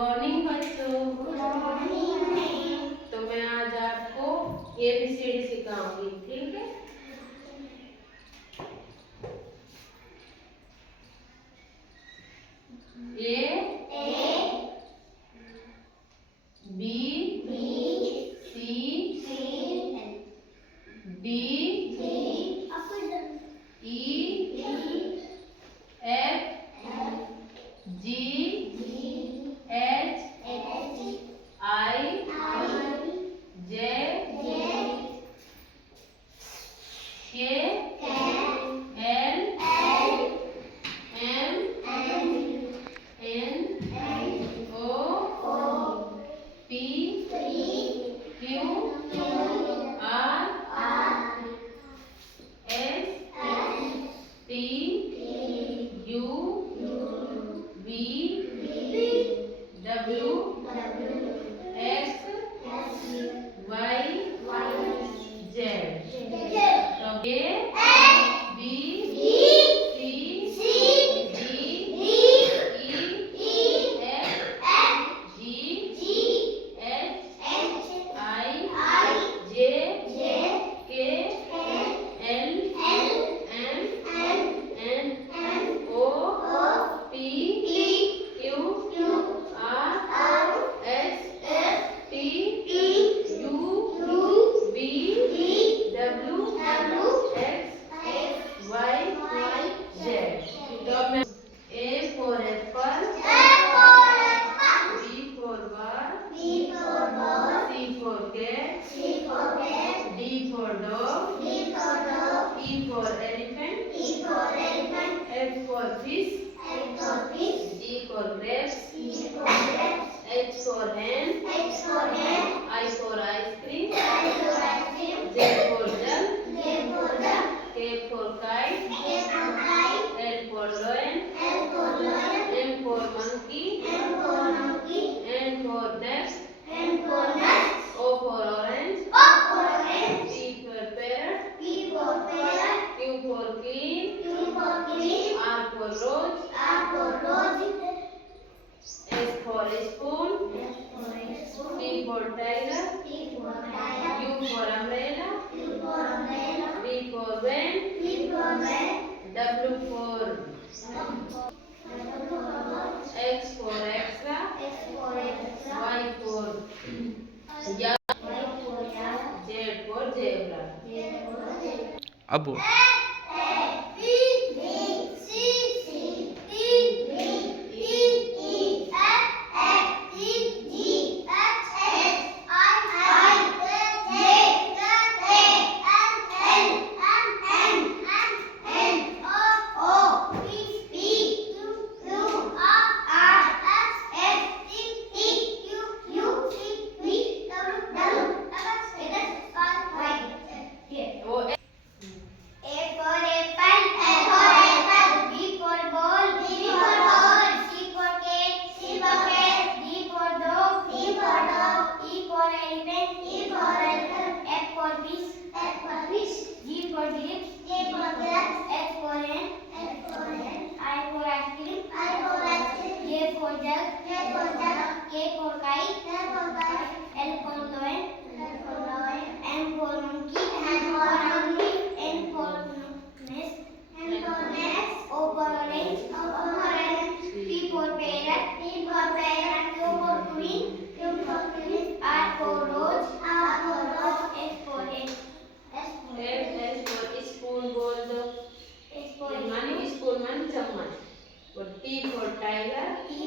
Morning बच्चों। Good morning. तो मैं आज आपको ABCD सिखाऊंगी, ठीक है। A B C D E F G H I J K L M N O P Q R S T U V W X Y Z। तो A B C D E F G H I J K L M N O P Q R S T U V W X Y Z। तो अब मैं A for apple, B for ball, C for cat, D for dog, E for elephant, F for fish, G for grapes, H for hen, I for ice cream, Z for jug, K for kite, L for lion, M for monkey, N for nest, O for orange, P for parrot, Q for queen, R for rose, S for spoon, T for tiger, U for umbrella, V for van, W for X for extra, Y for yak, Z for zebra। अब बोल। K for kite, L for lion, M for monkey, N for nest, O for orange, P for parrot, Q for queen, R for rose, S for hen, S for spoon बोल दो, माने spoon माने चम्मच। और T for tiger,